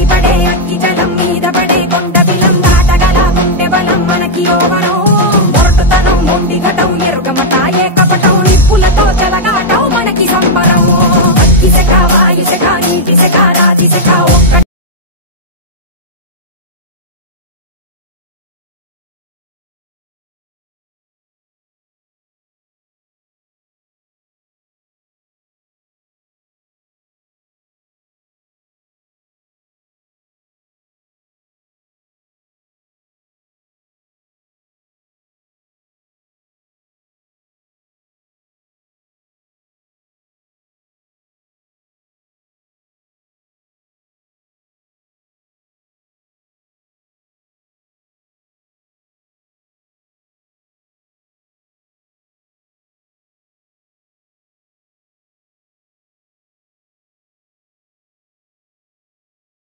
ఎగిసి పడే అగ్గి జలం మీద పడే కొండ బిలం దాటగల గుండె బలం మనకి ఓవరం మొరటుతనం మొండి ఘటం ఎరుగమట